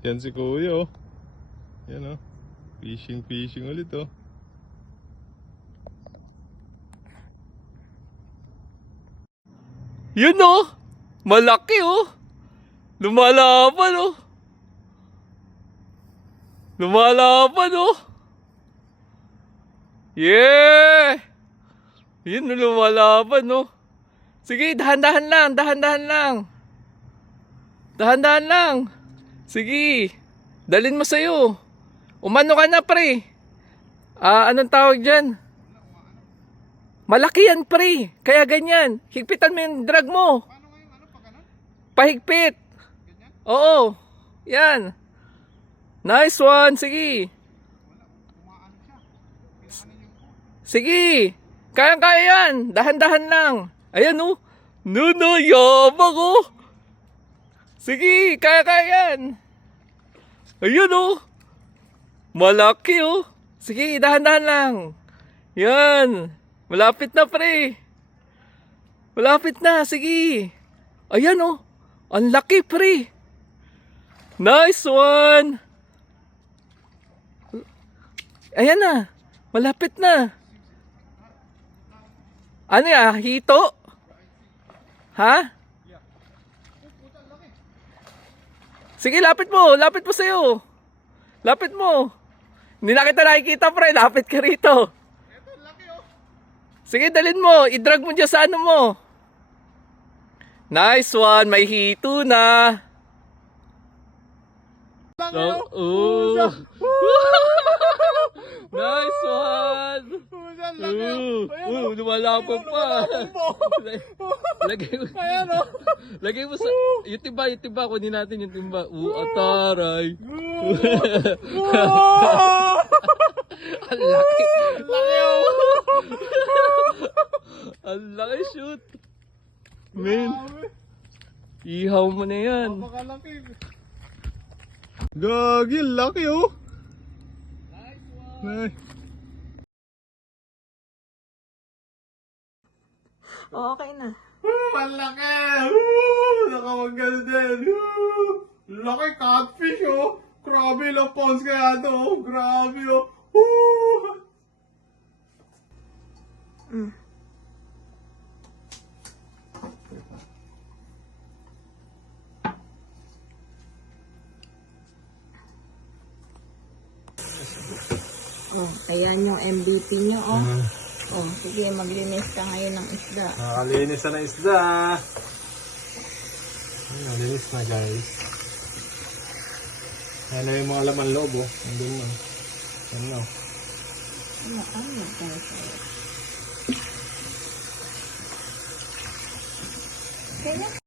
Yan si Kuya, oh. Yan, oh. Fishing ulit, oh. Yun, oh. Malaki, oh. Lumalaban, oh. Lumalaban, oh. Yeah! Yun, lumalaban, oh. Sige, dahan-dahan lang, dahan-dahan lang. Dahan-dahan lang. Sige, dalin mo sa'yo. Umano ka na, pre. Anong tawag dyan? Malaki yan, pre. Kaya ganyan. Higpitan mo yung drag mo. Pahigpit. Oo. Yan. Nice one. Sige. Sige. Kaya-kaya yan. Dahan-dahan lang. Ayan, oh. No, yabang, oh. Sige, kaya-kaya yan. Ayun, oh. Malaki, oh. Sige, dahan-dahan lang. Yan. Malapit na, pre. Malapit na, sige. Ayan, oh. Ang laki, pre. Nice one. Ayan na. Malapit na. Ano ya? Hito? Ha? Sige, lapit mo. Lapit mo sa'yo. Lapit mo. Hindi na kita nakikita, pre. Lapit ka rito. Ito, laki, oh. Sige, dalin mo. I-drag mo dyan sa ano mo. Nice one. May hito na. Laki, Oh. Nice one. Laki, Lumalapag pa. Lagay mo. Ayan, oh. Lagay mo sa yung timba, kunin natin yung timba. Ataray. Ang laki. Laki, oh. Ang laki, shoot. Man, ihaw mo na yan. Napakalaki. Gagi, laki, oh. Nice one. Okay na. Malaki! Nakawagano din! Laki catfish, oh! Grabe, ilang pounds kaya ito, oh! Grabe, oh! Oh, ayan yung MVP nyo, oh. Oh, sige, maglinis ka ngayon ng isda. Nakalinis na ng isda. Nalinis na, guys. Yan na yung mga laman loob, oh. Nandun na. Yan na. Ano tayo sa'yo? Kaya